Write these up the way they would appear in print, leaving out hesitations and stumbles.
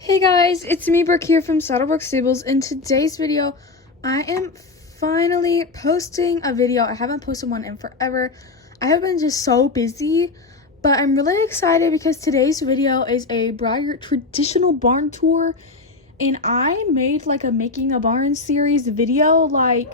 Hey guys, it's me Brooke here from Saddlebrook Stables. In today's video, I am finally posting a video. I haven't posted one in forever. I have been just so busy, but I'm really excited because today's video is a Breyer traditional barn tour, and I made like a Making a Barn series video like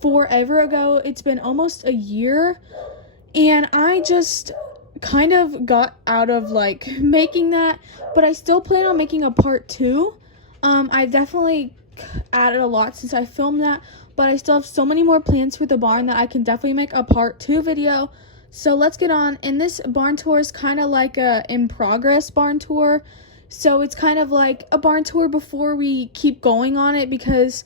forever ago. It's been almost a year, and I just kind of got out of like making that, but I still plan on making a part 2. I definitely added a lot since I filmed that, but I still have so many more plans for the barn that I can definitely make a part 2 video. So let's get on. And this barn tour is kind of like a in progress barn tour, so it's kind of like a barn tour before we keep going on it, because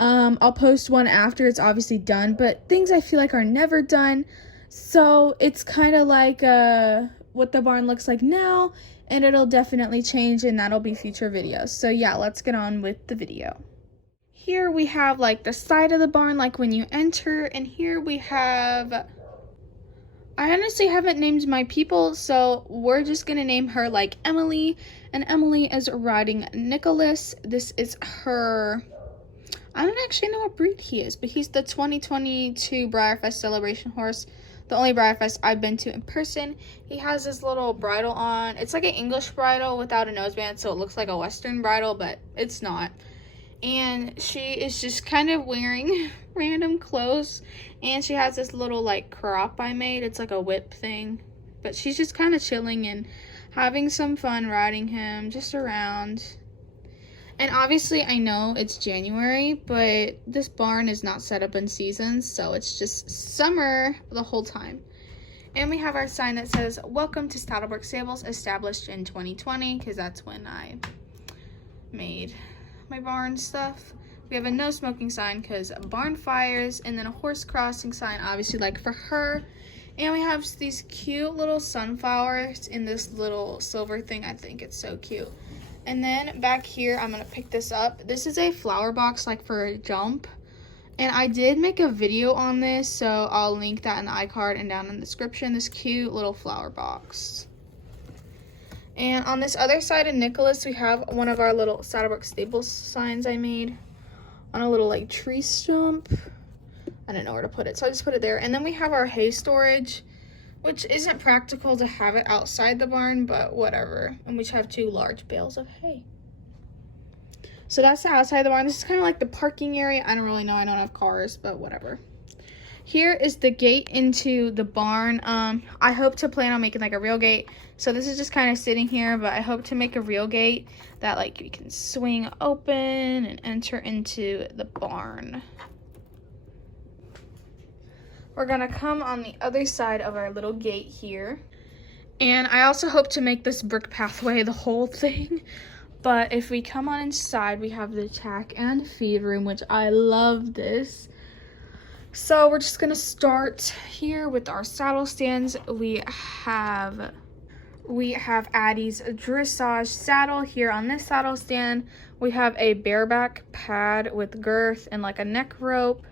I'll post one after it's obviously done, but things I feel like are never done. So it's kind of like what the barn looks like now, and it'll definitely change, and that'll be future videos. So yeah, let's get on with the video. Here we have like the side of the barn, like when you enter, and here we have, I honestly haven't named my people, so we're just gonna name her like Emily, and Emily is riding Nicholas. This is her, I don't actually know what breed he is, but he's the 2022 Breyerfest celebration horse. The only Breyerfest I've been to in person. He has this little bridle on. It's like an English bridle without a noseband, so it looks like a Western bridle, but it's not. And she is just kind of wearing random clothes, and she has this little like crop I made. It's like a whip thing, but she's just kind of chilling and having some fun riding him just around. And obviously I know it's January, but this barn is not set up in seasons, so it's just summer the whole time. And we have our sign that says, "Welcome to Saddlebrook Stables, established in 2020, because that's when I made my barn stuff. We have a no smoking sign because barn fires, and then a horse crossing sign, obviously like for her. And we have these cute little sunflowers in this little silver thing. I think it's so cute. And then back here, I'm going to pick this up. This is a flower box like for a jump. And I did make a video on this, so I'll link that in the iCard and down in the description. This cute little flower box. And on this other side of Nicholas, we have one of our little Saddlebrook Stables signs I made on a little like tree stump. I didn't know where to put it, so I just put it there. And then we have our hay storage, which isn't practical to have it outside the barn, but whatever. And we just have 2 large bales of hay. So that's the outside of the barn. This is kind of like the parking area. I don't really know. I don't have cars, but whatever. Here is the gate into the barn. I hope to plan on making like a real gate. So this is just kind of sitting here, but I hope to make a real gate that like you can swing open and enter into the barn. We're gonna come on the other side of our little gate here. And I also hope to make this brick pathway the whole thing. But if we come on inside, we have the tack and feed room, which I love this. So we're just gonna start here with our saddle stands. We have Addie's dressage saddle here on this saddle stand. We have a bareback pad with girth and like a neck rope.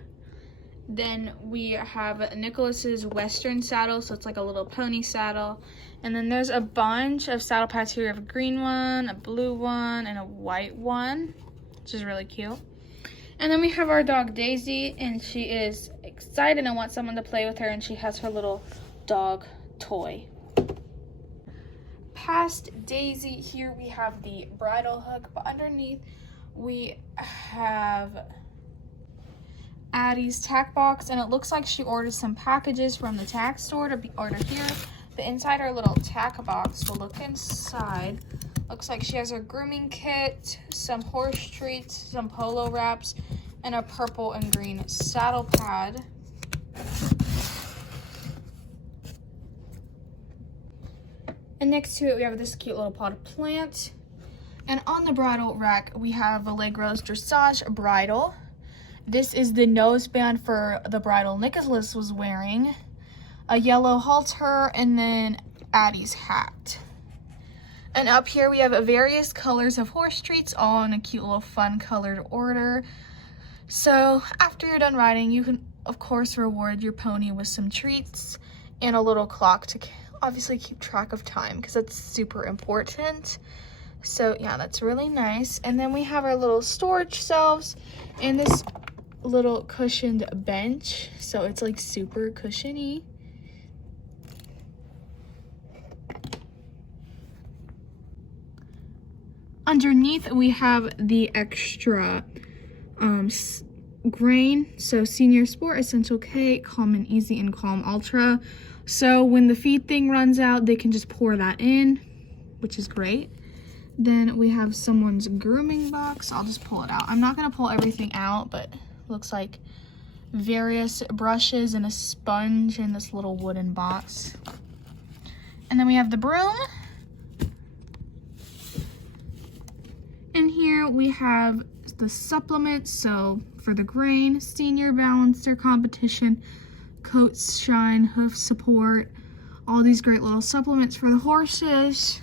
Then we have Nicholas's Western saddle, so it's like a little pony saddle. And then there's a bunch of saddle pads here. We have a green one, a blue one, and a white one, which is really cute. And then we have our dog Daisy, and she is excited and wants someone to play with her, and she has her little dog toy. Past Daisy, here we have the bridle hook, but underneath we have Addie's tack box, and it looks like she ordered some packages from the tack store to be ordered here. The inside her little tack box, we'll look inside. Looks like she has her grooming kit, some horse treats, some polo wraps, and a purple and green saddle pad. And next to it we have this cute little potted plant. And on the bridle rack we have Allegro's dressage bridle. This is the noseband for the bridle Nicholas was wearing, a yellow halter, and then Addie's hat. And up here we have various colors of horse treats, all in a cute little fun colored order. So after you're done riding, you can of course reward your pony with some treats and a little clock to obviously keep track of time, because that's super important. So yeah, that's really nice. And then we have our little storage shelves and this little cushioned bench. So it's like super cushiony. Underneath we have the extra grain. So Senior Sport, Essential K, Calm and Easy, and Calm Ultra. So when the feed thing runs out, they can just pour that in, which is great. Then we have someone's grooming box. I'll just pull it out. I'm not gonna pull everything out, but looks like various brushes and a sponge in this little wooden box. And then we have the broom. In here we have the supplements. So for the grain, Senior Balancer, Competition, Coat Shine, Hoof Support, all these great little supplements for the horses.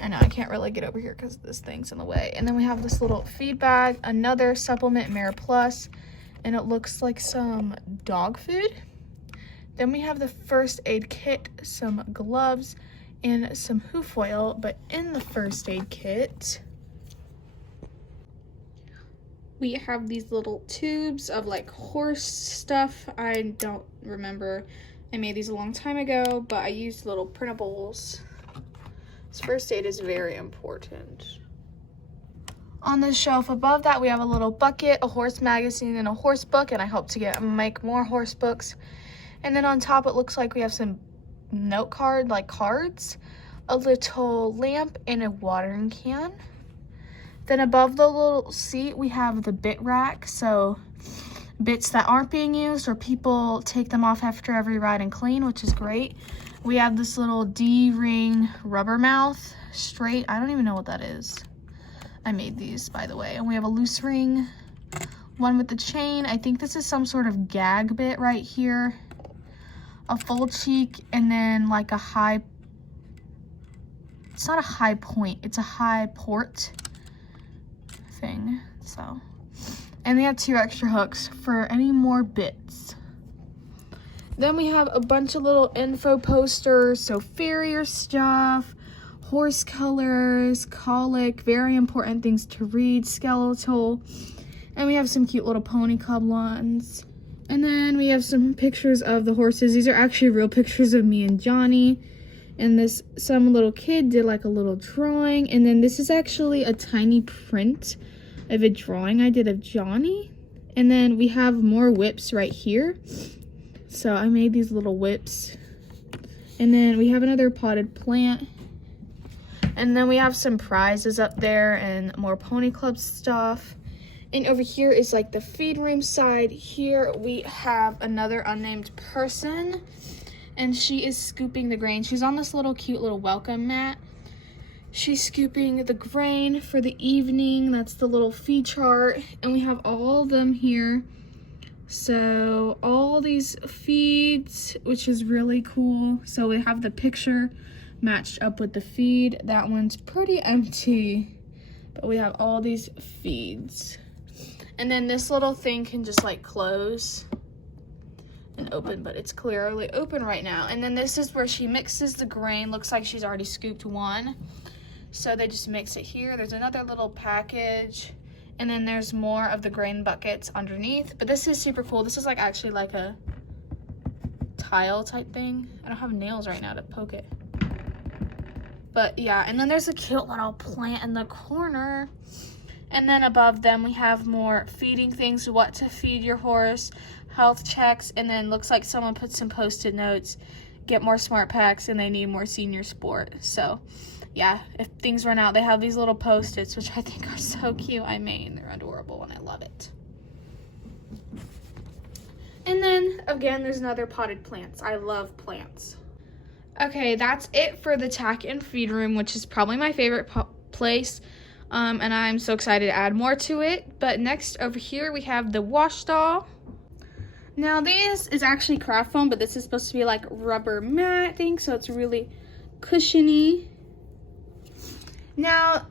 I know I can't really get over here because this thing's in the way. And then we have this little feed bag, another supplement, Mare Plus, and it looks like some dog food. Then we have the first aid kit, some gloves, and some hoof oil. But in the first aid kit, we have these little tubes of like horse stuff. I don't remember. I made these a long time ago, but I used little printables. This first aid is very important. On the shelf above that, we have a little bucket, a horse magazine, and a horse book, and I hope to make more horse books. And then on top, it looks like we have some note card, like cards, a little lamp, and a watering can. Then above the little seat, we have the bit rack, so bits that aren't being used or people take them off after every ride and clean, which is great. We have this little D-ring rubber mouth straight. I don't even know what that is. I made these, by the way. And we have a loose ring, one with the chain. I think this is some sort of gag bit right here. A full cheek, and then like a high, it's not a high point, it's a high port thing. So, and they have 2 extra hooks for any more bits. Then we have a bunch of little info posters, so farrier stuff, horse colors, colic, very important things to read, skeletal, and we have some cute little pony club ones. And then we have some pictures of the horses. These are actually real pictures of me and Johnny. And this, some little kid did like a little drawing. And then this is actually a tiny print of a drawing I did of Johnny. And then we have more whips right here. So I made these little whips. And then we have another potted plant. And then we have some prizes up there and more pony club stuff. And over here is like the feed room side. Here we have another unnamed person, and she is scooping the grain. She's on this little cute little welcome mat. She's scooping the grain for the evening. That's the little feed chart, and we have all of them here. So all these feeds, which is really cool. So we have the picture matched up with the feed. That one's pretty empty, but we have all these feeds. And then this little thing can just like close and open, but it's clearly open right now. And then this is where she mixes the grain. Looks like she's already scooped one. So they just mix it here. There's another little package. And then there's more of the grain buckets underneath. But this is super cool. This is like actually like a tile type thing. I don't have nails right now to poke it. But yeah, and then there's a cute little plant in the corner. And then above them, we have more feeding things, what to feed your horse, health checks, and then looks like someone put some Post-it notes, get more smart packs, and they need more Senior Sport. So, yeah, if things run out, they have these little Post-its, which I think are so cute. I mean, they're adorable, and I love it. And then, again, there's another potted plants. I love plants. Okay, that's it for the tack and feed room, which is probably my favorite place. And I'm so excited to add more to it. But next over here we have the wash stall. Now this is actually craft foam, but this is supposed to be like rubber matting, so it's really cushiony. Now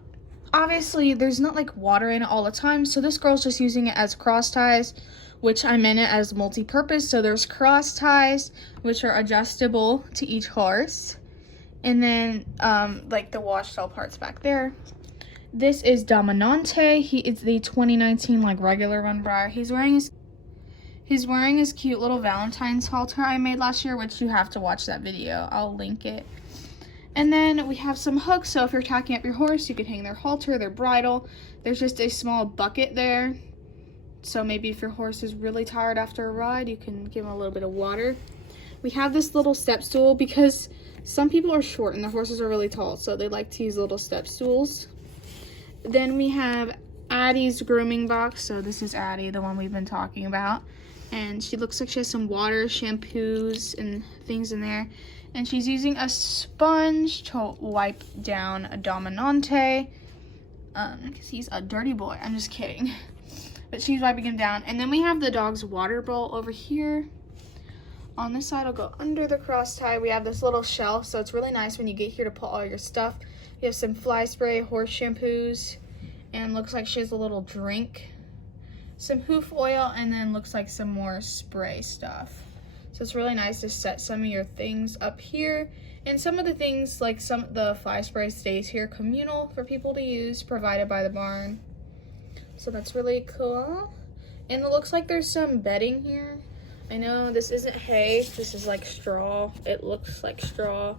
obviously there's not like water in it all the time, so this girl's just using it as cross ties, which I meant it as multi-purpose. So there's cross ties which are adjustable to each horse. And then like the wash stall parts back there. This is Dominante. He is the 2019 like regular one Breyer. He's wearing his cute little Valentine's halter I made last year, which you have to watch that video. I'll link it. And then we have some hooks, so if you're tacking up your horse, you can hang their halter, their bridle. There's just a small bucket there. So maybe if your horse is really tired after a ride, you can give him a little bit of water. We have this little step stool because some people are short and their horses are really tall, so they like to use little step stools. Then we have Addie's grooming box. So this is Addie, the one we've been talking about. And she looks like she has some water, shampoos, and things in there. And she's using a sponge to wipe down a Dominante. Because he's a dirty boy. I'm just kidding. But she's wiping him down. And then we have the dog's water bowl over here. On this side, I'll go under the cross tie. We have this little shelf, so it's really nice when you get here to put all your stuff. You have some fly spray, horse shampoos, and looks like she has a little drink. Some hoof oil, and then looks like some more spray stuff. So it's really nice to set some of your things up here. And some of the things, like the fly spray stays here communal for people to use, provided by the barn. So that's really cool. And it looks like there's some bedding here. I know this isn't hay, this is like straw. It looks like straw.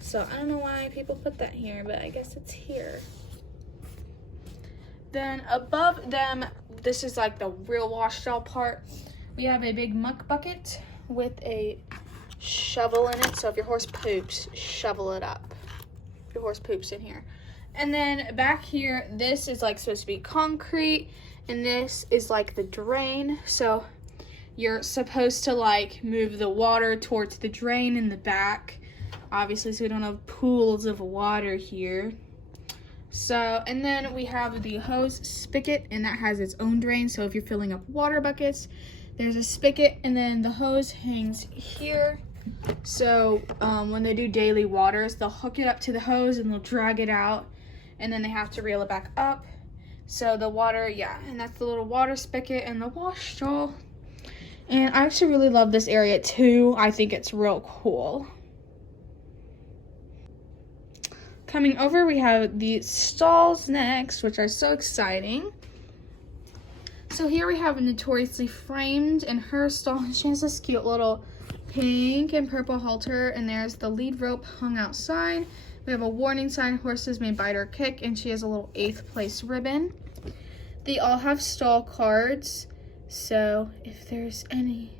So I don't know why people put that here, but I guess it's here. Then above them, this is like the real wash stall part. We have a big muck bucket with a shovel in it. So if your horse poops, shovel it up. If your horse poops in here. And then back here, this is like supposed to be concrete. And this is like the drain. So you're supposed to like move the water towards the drain in the back. Obviously, so we don't have pools of water here. So, and then we have the hose spigot, and that has its own drain. So if you're filling up water buckets, there's a spigot, and then the hose hangs here. So when they do daily waters, they'll hook it up to the hose and they'll drag it out, and then they have to reel it back up. So the water, yeah, and that's the little water spigot and the wash stall. And I actually really love this area too. I think it's real cool. Coming over, we have the stalls next, which are so exciting. So here we have Notoriously Framed in her stall. She has this cute little pink and purple halter, and there's the lead rope hung outside. We have a warning sign, horses may bite or kick, and she has a little 8th place ribbon. They all have stall cards, so if there's any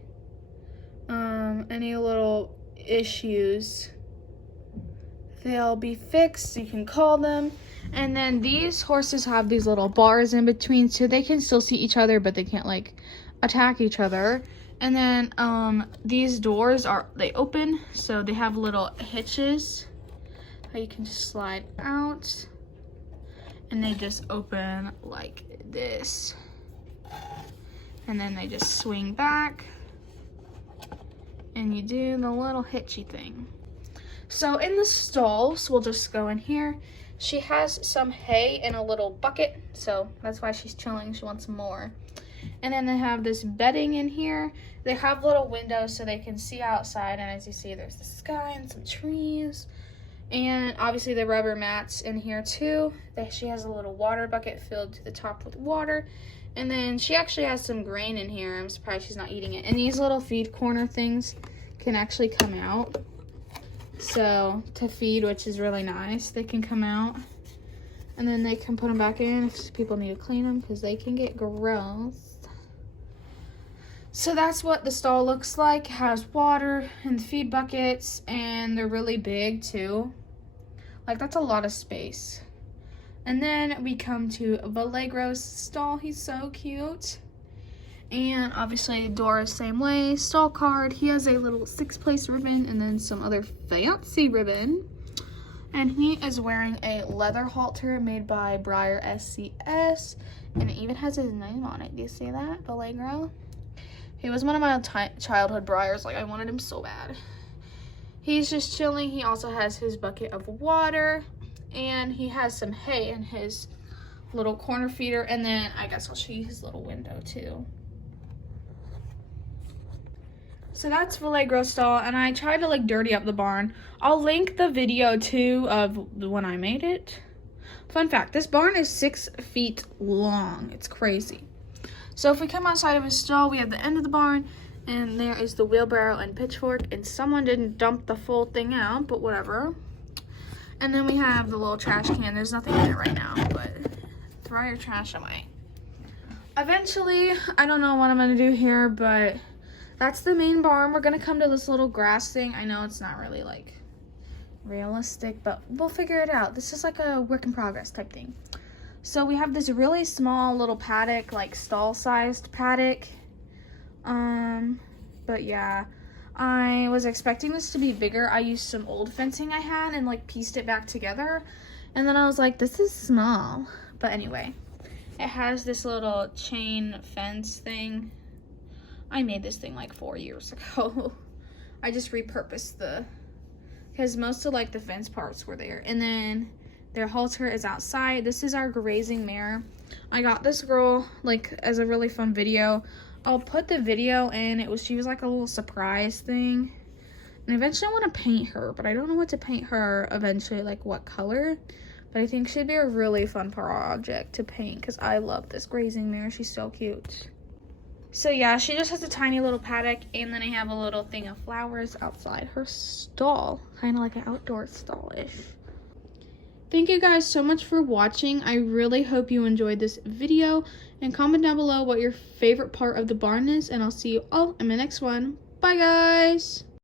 little issues, they'll be fixed. You can call them. And then these horses have these little bars in between, so they can still see each other, but they can't like attack each other. And then these doors they open, so they have little hitches how you can just slide out, and they just open like this, and then they just swing back, and you do the little hitchy thing. So in the stalls, we'll just go in here. She has some hay in a little bucket, so that's why she's chilling. She wants more. And then they have this bedding in here. They have little windows so they can see outside, and as you see, there's the sky and some trees. And obviously the rubber mats in here too. She has a little water bucket filled to the top with water. And then she actually has some grain in here. I'm surprised she's not eating it. And these little feed corner things can actually come out. So to feed, which is really nice, they can come out, and then they can put them back in if people need to clean them, because they can get gross. So that's what the stall looks like. It has water and feed buckets, and they're really big too. Like, that's a lot of space. And then we come to Vallegro's stall. He's so cute. And obviously Dora's same way, stall card. He has a little 6th place ribbon and then some other fancy ribbon. And he is wearing a leather halter made by Breyer SCS. And it even has his name on it. Do you see that, Vallegro? He was one of my childhood Breyers. Like, I wanted him so bad. He's just chilling. He also has his bucket of water. And he has some hay in his little corner feeder. And then I guess I'll show you his little window too. So that's filet grow stall, and I tried to like dirty up the barn. I'll link the video too of the when I made it. Fun fact, this barn is 6 feet long. It's crazy. So if we come outside of his stall, we have the end of the barn, and there is the wheelbarrow and pitchfork, and someone didn't dump the full thing out, but whatever. And then we have the little trash can. There's nothing in it right now, but throw your trash away. Eventually, I don't know what I'm gonna do here, but that's the main barn. We're gonna come to this little grass thing. I know it's not really like realistic, but we'll figure it out. This is like a work in progress type thing. So we have this really small little paddock, like stall sized paddock. But yeah, I was expecting this to be bigger. I used some old fencing I had and like pieced it back together, and then I was like, this is small. But anyway, it has this little chain fence thing. I made this thing like 4 years ago. I just repurposed because most of like the fence parts were there. And then their halter is outside. This is our grazing mare. I got this girl like as a really fun video. I'll put the video in. She was like a little surprise thing. And eventually I want to paint her, but I don't know what to paint her eventually, like what color. But I think she'd be a really fun project to paint because I love this grazing mare. She's so cute. So yeah, she just has a tiny little paddock, and then I have a little thing of flowers outside her stall, kind of like an outdoor stall-ish. Thank you guys so much for watching. I really hope you enjoyed this video, and comment down below what your favorite part of the barn is, and I'll see you all in my next one. Bye guys!